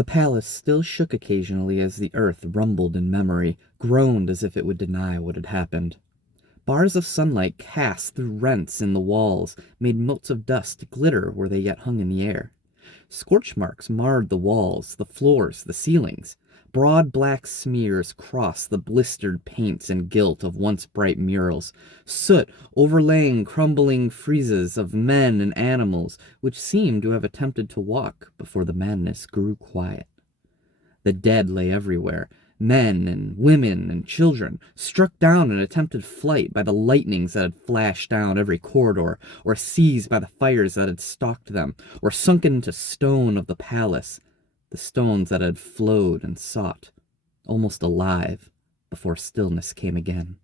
The palace still shook occasionally as the earth rumbled in memory, groaned as if it would deny what had happened. Bars of sunlight cast through rents in the walls made motes of dust glitter where they yet hung in the air. Scorch marks marred the walls, the floors, the ceilings. Broad black smears crossed the blistered paints and gilt of once bright murals, soot overlaying crumbling friezes of men and animals which seemed to have attempted to walk before the madness grew quiet. The dead lay everywhere, men and women and children, struck down in attempted flight by the lightnings that had flashed down every corridor, or seized by the fires that had stalked them, or sunken into stone of the palace, the stones that had flowed and sought, almost alive, before stillness came again.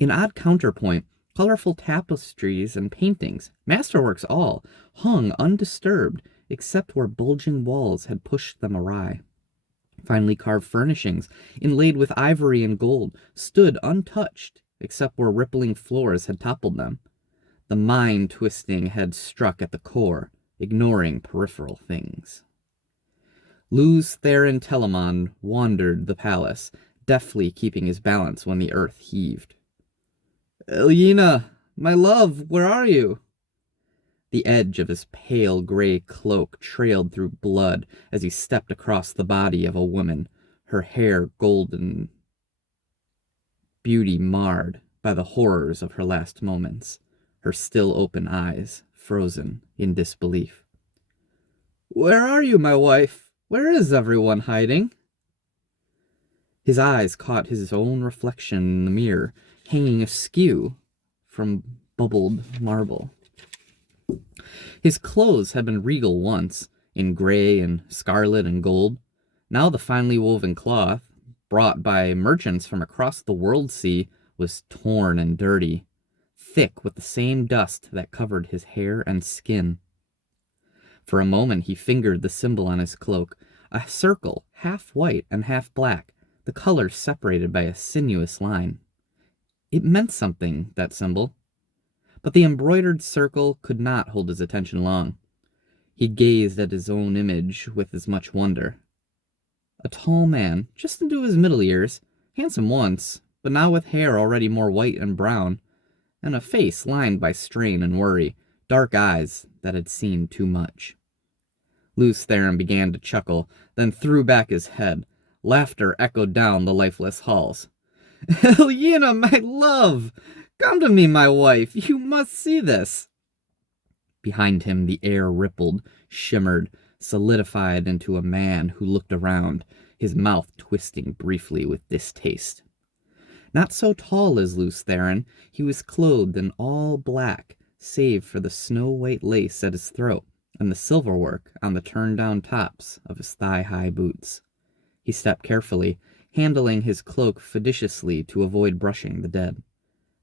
In odd counterpoint, colorful tapestries and paintings, masterworks all, hung undisturbed, except where bulging walls had pushed them awry. Finely carved furnishings, inlaid with ivory and gold, stood untouched, except where rippling floors had toppled them. The mind-twisting had struck at the core, ignoring peripheral things. Luz Theron Telamon wandered the palace, deftly keeping his balance when the earth heaved. "Elena, my love, where are you?" The edge of his pale gray cloak trailed through blood as he stepped across the body of a woman, her hair golden, beauty marred by the horrors of her last moments, her still open eyes frozen in disbelief. "Where are you, my wife? Where is everyone hiding?" His eyes caught his own reflection in the mirror, hanging askew from bubbled marble. His clothes had been regal once, in gray and scarlet and gold. Now the finely woven cloth, brought by merchants from across the world sea, was torn and dirty, thick with the same dust that covered his hair and skin. For a moment he fingered the symbol on his cloak, a circle half white and half black, the colors separated by a sinuous line. It meant something, that symbol. But the embroidered circle could not hold his attention long. He gazed at his own image with as much wonder. A tall man, just into his middle years, handsome once, but now with hair already more white and brown, and a face lined by strain and worry, dark eyes that had seen too much. Luz Theron began to chuckle, then threw back his head. Laughter echoed down the lifeless halls. "Elena, my love! Come to me, my wife! You must see this!" Behind him the air rippled, shimmered, solidified into a man who looked around, his mouth twisting briefly with distaste. Not so tall as Luz Theron, he was clothed in all black, save for the snow-white lace at his throat and the silverwork on the turned-down tops of his thigh-high boots. He stepped carefully, handling his cloak fidgetiously to avoid brushing the dead.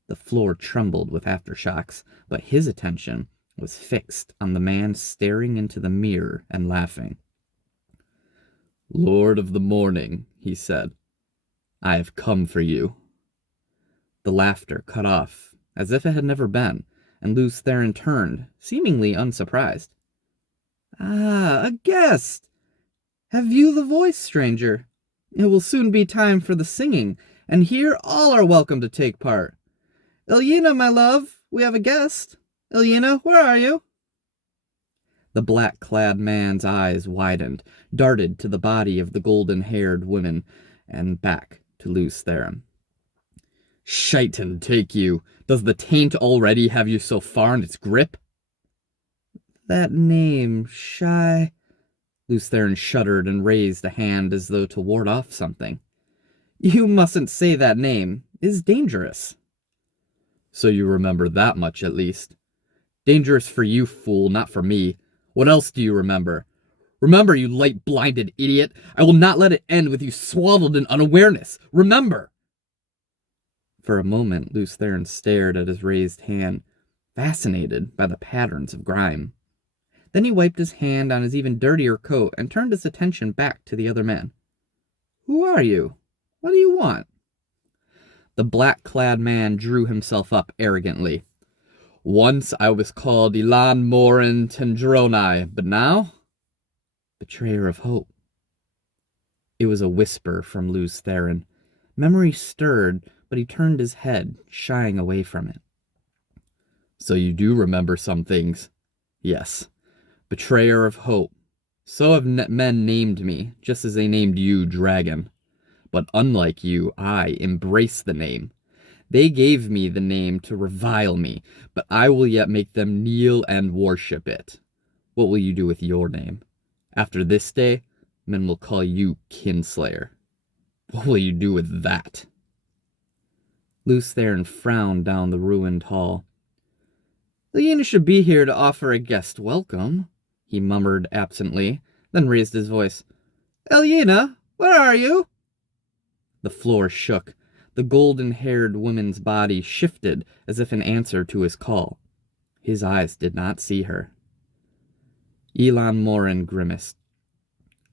The floor trembled with aftershocks, but his attention was fixed on the man staring into the mirror and laughing. "Lord of the morning," he said, "I have come for you." The laughter cut off, as if it had never been, and Luz Theron turned, seemingly unsurprised. "Ah, a guest! Have you the voice, stranger? It will soon be time for the singing, and here all are welcome to take part. Elena, my love, we have a guest. Elena, where are you?" The black-clad man's eyes widened, darted to the body of the golden-haired woman, and back to Luz Theron. "Shaitan take you! Does the taint already have you so far in its grip?" "That name, Shy..." Luz Theron shuddered and raised a hand as though to ward off something. "You mustn't say that name. It's dangerous." "So you remember that much, at least. Dangerous for you, fool, not for me. What else do you remember? Remember, you light-blinded idiot! I will not let it end with you swaddled in unawareness! Remember!" For a moment, Luz Theron stared at his raised hand, fascinated by the patterns of grime. Then he wiped his hand on his even dirtier coat and turned his attention back to the other man. "Who are you? What do you want?" The black-clad man drew himself up arrogantly. "Once I was called Ilan Morin Tendronai, but now Betrayer of hope. It was a whisper from Lews Theron. Memory stirred, but he turned his head, shying away from it. So you do remember some things? Yes. Betrayer of hope. So have men named me, just as they named you Dragon. But unlike you, I embrace the name. They gave me the name to revile me, but I will yet make them kneel and worship it. What will you do with your name? After this day, men will call you Kinslayer. What will you do with that? Lews Theron frowned down the ruined hall. Ilyena should be here to offer a guest welcome, he murmured absently, then raised his voice. Ilyena, where are you? The floor shook. The golden-haired woman's body shifted as if in answer to his call. His eyes did not see her. Elan Morin grimaced.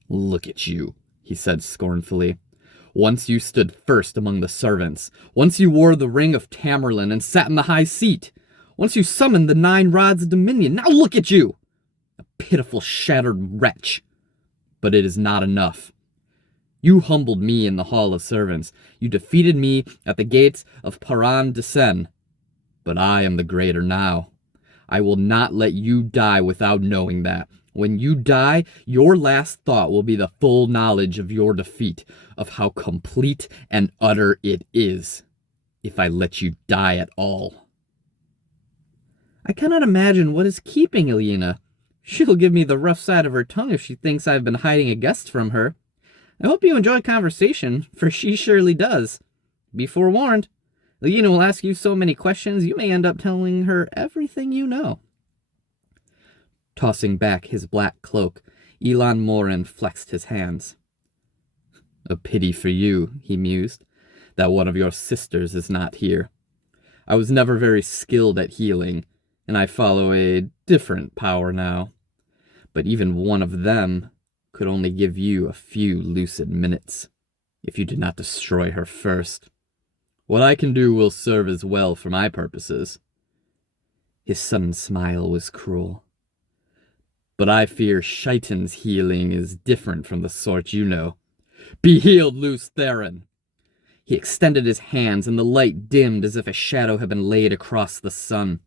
Look at you, he said scornfully. Once you stood first among the servants. Once you wore the ring of Tamerlane and sat in the high seat. Once you summoned the 9 rods of dominion. Now look at you! A pitiful, shattered wretch. But it is not enough. You humbled me in the hall of servants. You defeated me at the gates of Paran Desen. But I am the greater now. I will not let you die without knowing that. When you die, your last thought will be the full knowledge of your defeat, of how complete and utter it is, if I let you die at all. I cannot imagine what is keeping Ilyena. She'll give me the rough side of her tongue if she thinks I've been hiding a guest from her. I hope you enjoy conversation, for she surely does. Be forewarned. Ilyena will ask you so many questions, you may end up telling her everything you know. Tossing back his black cloak, Elan Morin flexed his hands. A pity for you, he mused, that one of your sisters is not here. I was never very skilled at healing, and I follow a different power now. But even one of them could only give you a few lucid minutes, if you did not destroy her first. What I can do will serve as well for my purposes. His sudden smile was cruel. But I fear Shaitan's healing is different from the sort you know. Be healed, Lews Theron! He extended his hands, and the light dimmed as if a shadow had been laid across the sun.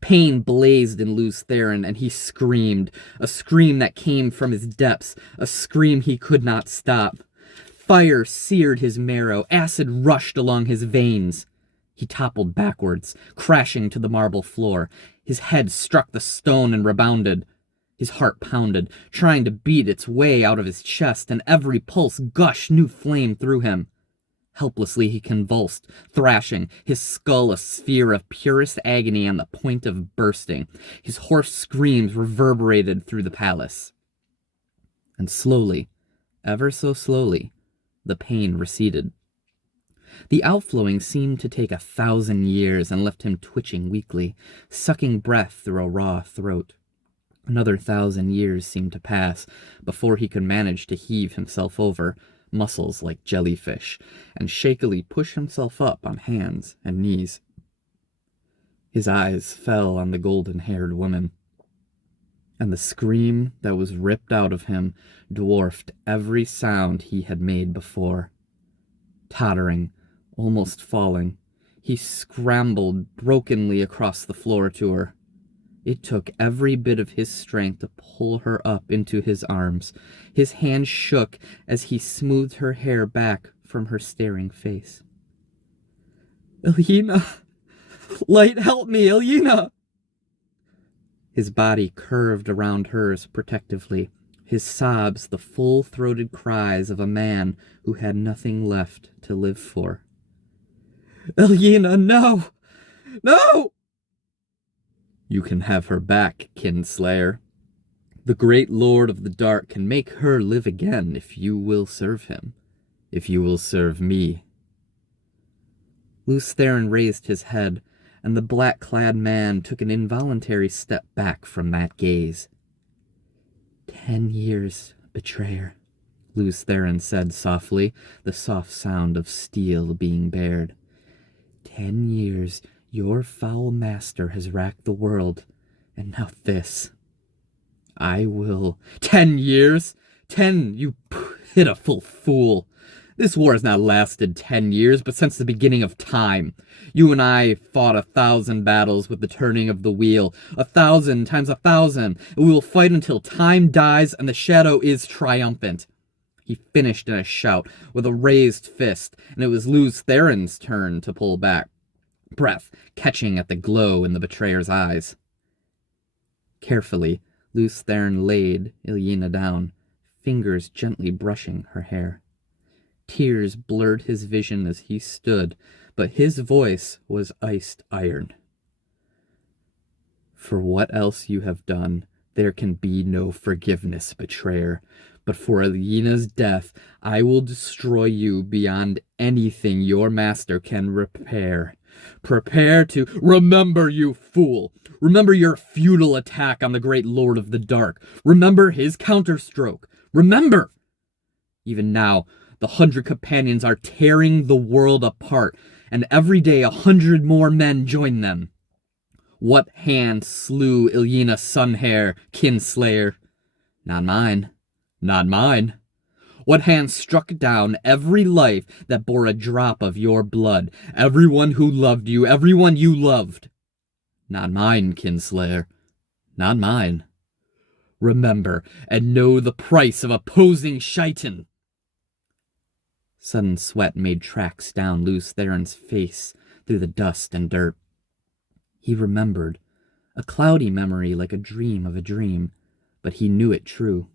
Pain blazed in Lews Theron, and he screamed, a scream that came from his depths, a scream he could not stop. Fire seared his marrow, acid rushed along his veins. He toppled backwards, crashing to the marble floor. His head struck the stone and rebounded. His heart pounded, trying to beat its way out of his chest, and every pulse gushed new flame through him. Helplessly he convulsed, thrashing, his skull a sphere of purest agony on the point of bursting. His hoarse screams reverberated through the palace. And slowly, ever so slowly, the pain receded. The outflowing seemed to take 1,000 years and left him twitching weakly, sucking breath through a raw throat. Another 1,000 years seemed to pass before he could manage to heave himself over, muscles like jellyfish, and shakily push himself up on hands and knees. His eyes fell on the golden-haired woman, and the scream that was ripped out of him dwarfed every sound he had made before. Tottering, almost falling, he scrambled brokenly across the floor to her. It took every bit of his strength to pull her up into his arms. His hand shook as he smoothed her hair back from her staring face. Ilyena! Light, help me, Ilyena! His body curved around hers protectively, his sobs the full-throated cries of a man who had nothing left to live for. Ilyena, no! No! You can have her back, Kinslayer. The great Lord of the Dark can make her live again if you will serve him, if you will serve me. Lews Theron raised his head, and the black-clad man took an involuntary step back from that gaze. 10 years, betrayer, Lews Theron said softly, the soft sound of steel being bared. 10 years your foul master has racked the world, and now this. I will. 10 years? 10, you pitiful fool. This war has not lasted 10 years, but since the beginning of time. You and I fought 1,000 battles with the turning of the wheel. 1,000 times 1,000. And we will fight until time dies and the shadow is triumphant. He finished in a shout, with a raised fist, and it was Luz Theron's turn to pull back, breath catching at the glow in the betrayer's eyes. Carefully, Luz Theron laid Ilyena down, fingers gently brushing her hair. Tears blurred his vision as he stood, but his voice was iced iron. For what else you have done, there can be no forgiveness, betrayer. But for Ilyena's death, I will destroy you beyond anything your master can repair. Prepare to remember, you fool. Remember your futile attack on the great Lord of the Dark. Remember his counterstroke. Remember! Even now, the 100 companions are tearing the world apart, and every day 100 more men join them. What hand slew Ilyena Sunhair, Kinslayer? Not mine. Not mine. What hand struck down every life that bore a drop of your blood? Everyone who loved you, everyone you loved. Not mine, Kinslayer. Not mine. Remember, and know the price of opposing Shaitan. Sudden sweat made tracks down Luz Theron's face through the dust and dirt. He remembered, a cloudy memory like a dream of a dream, but he knew it true.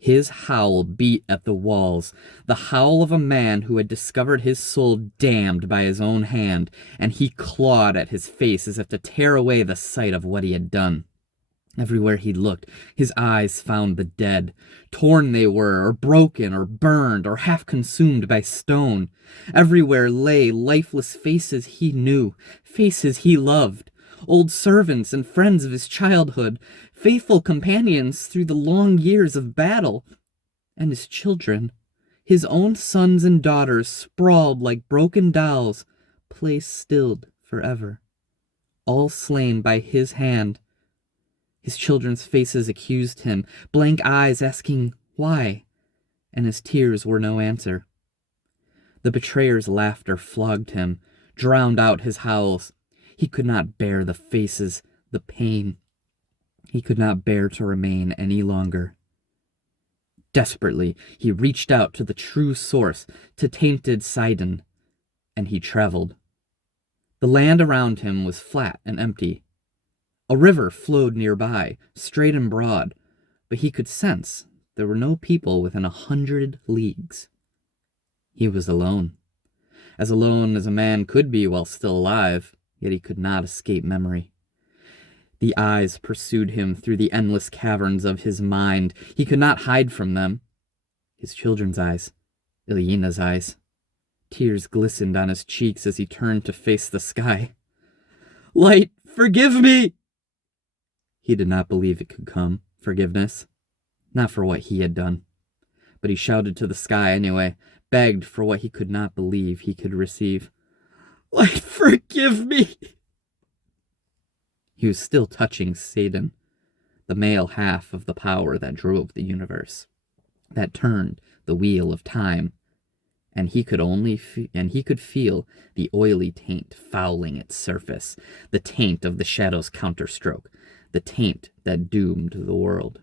His howl beat at the walls, the howl of a man who had discovered his soul damned by his own hand, and he clawed at his face as if to tear away the sight of what he had done. Everywhere he looked, his eyes found the dead. Torn they were, or broken, or burned, or half consumed by stone. Everywhere lay lifeless faces he knew, faces he loved. Old servants and friends of his childhood, faithful companions through the long years of battle. And his children, his own sons and daughters sprawled like broken dolls, placed stilled forever. All slain by his hand. His children's faces accused him, blank eyes asking why, and his tears were no answer. The betrayer's laughter flogged him, drowned out his howls. He could not bear the faces, the pain. He could not bear to remain any longer. Desperately, he reached out to the true source, to tainted Sidon, and he traveled. The land around him was flat and empty. A river flowed nearby, straight and broad, but he could sense there were no people within 100 leagues. He was alone as a man could be while still alive, yet he could not escape memory. The eyes pursued him through the endless caverns of his mind. He could not hide from them. His children's eyes, Ilyena's eyes. Tears glistened on his cheeks as he turned to face the sky. Light, forgive me! He did not believe it could come, forgiveness. Not for what he had done. But he shouted to the sky anyway, begged for what he could not believe he could receive. Light, forgive me! He was still touching Satan, the male half of the power that drove the universe, that turned the wheel of time, and he could feel the oily taint fouling its surface, the taint of the shadow's counterstroke, the taint that doomed the world.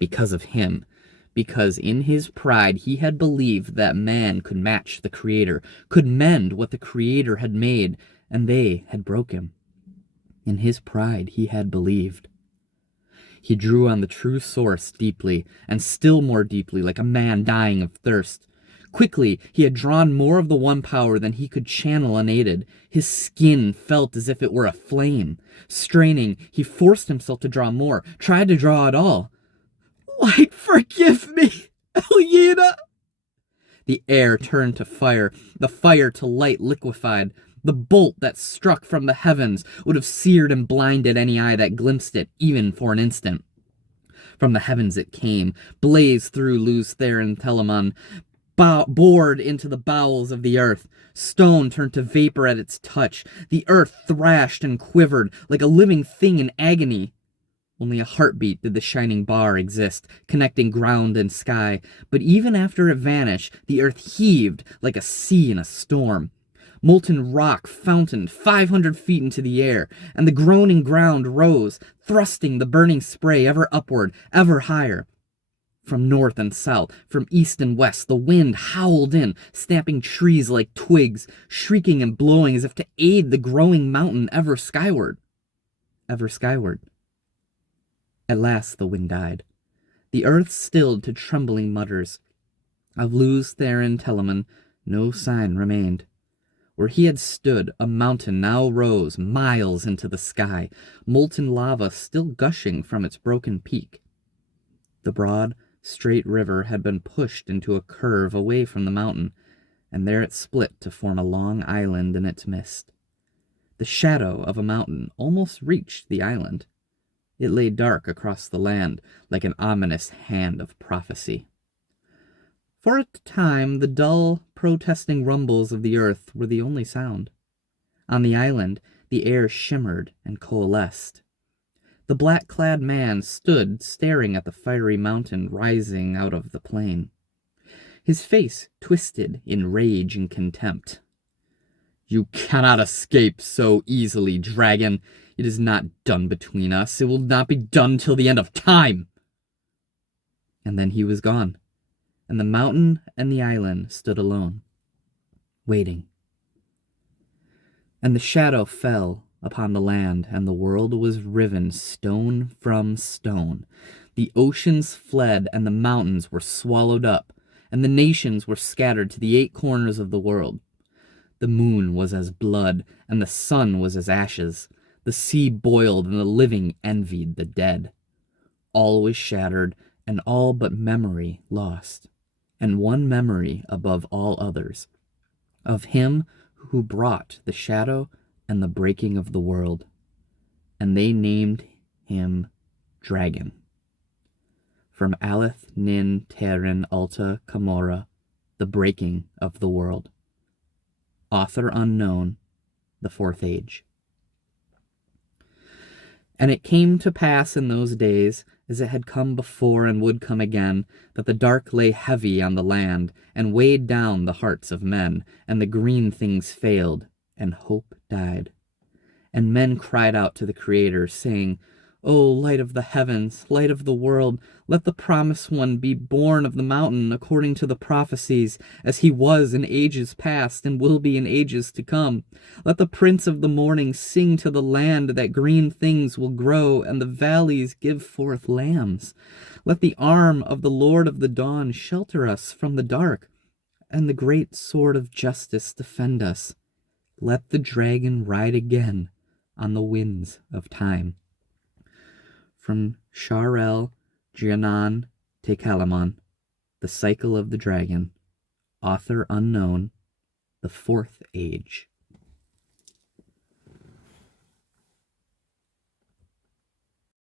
Because of him, because in his pride he had believed that man could match the Creator, could mend what the Creator had made, and they had broke him. In his pride he had believed. He drew on the true source deeply, and still more deeply, like a man dying of thirst. Quickly, he had drawn more of the one power than he could channel unaided. His skin felt as if it were aflame. Straining, he forced himself to draw more, tried to draw it all. Light, forgive me, Ilyena! The air turned to fire, the fire to light liquefied. The bolt that struck from the heavens would have seared and blinded any eye that glimpsed it, even for an instant. From the heavens it came, blazed through Luz Theron Telamon, bored into the bowels of the earth. Stone turned to vapor at its touch. The earth thrashed and quivered like a living thing in agony. Only a heartbeat did the shining bar exist, connecting ground and sky, but even after it vanished, the earth heaved like a sea in a storm. Molten rock fountained 500 feet into the air, and the groaning ground rose, thrusting the burning spray ever upward, ever higher. From north and south, from east and west, the wind howled in, snapping trees like twigs, shrieking and blowing as if to aid the growing mountain ever skyward. Ever skyward. At last the wind died. The earth stilled to trembling mutters. Of Luz Theron Telemann no sign remained. Where he had stood, a mountain now rose miles into the sky, molten lava still gushing from its broken peak. The broad, straight river had been pushed into a curve away from the mountain, and there it split to form a long island in its midst. The shadow of a mountain almost reached the island. It lay dark across the land, like an ominous hand of prophecy. For a time, the dull, protesting rumbles of the earth were the only sound. On the island, the air shimmered and coalesced. The black-clad man stood staring at the fiery mountain rising out of the plain. His face twisted in rage and contempt. "You cannot escape so easily, dragon. It is not done between us. It will not be done till the end of time." And then he was gone, and the mountain and the island stood alone, waiting. And the shadow fell upon the land, and the world was riven stone from stone. The oceans fled, and the mountains were swallowed up, and the nations were scattered to the 8 corners of the world. The moon was as blood, and the sun was as ashes. The sea boiled, and the living envied the dead. All was shattered, and all but memory lost, and one memory above all others, of him who brought the shadow and the breaking of the world. And they named him Dragon. From Aleth Nin Terran Alta Camora, The Breaking of the World. Author unknown, the 4th Age. And it came to pass in those days, as it had come before and would come again, that the dark lay heavy on the land, and weighed down the hearts of men, and the green things failed, and hope died. And men cried out to the Creator, saying, "O light of the heavens, light of the world, let the promised one be born of the mountain according to the prophecies, as he was in ages past and will be in ages to come. Let the Prince of the morning sing to the land that green things will grow and the valleys give forth lambs. Let the arm of the Lord of the dawn shelter us from the dark, and the great sword of justice defend us. Let the dragon ride again on the winds of time." From Sharel Gianan Tekalamon, The Cycle of the Dragon. Author unknown, the 4th Age.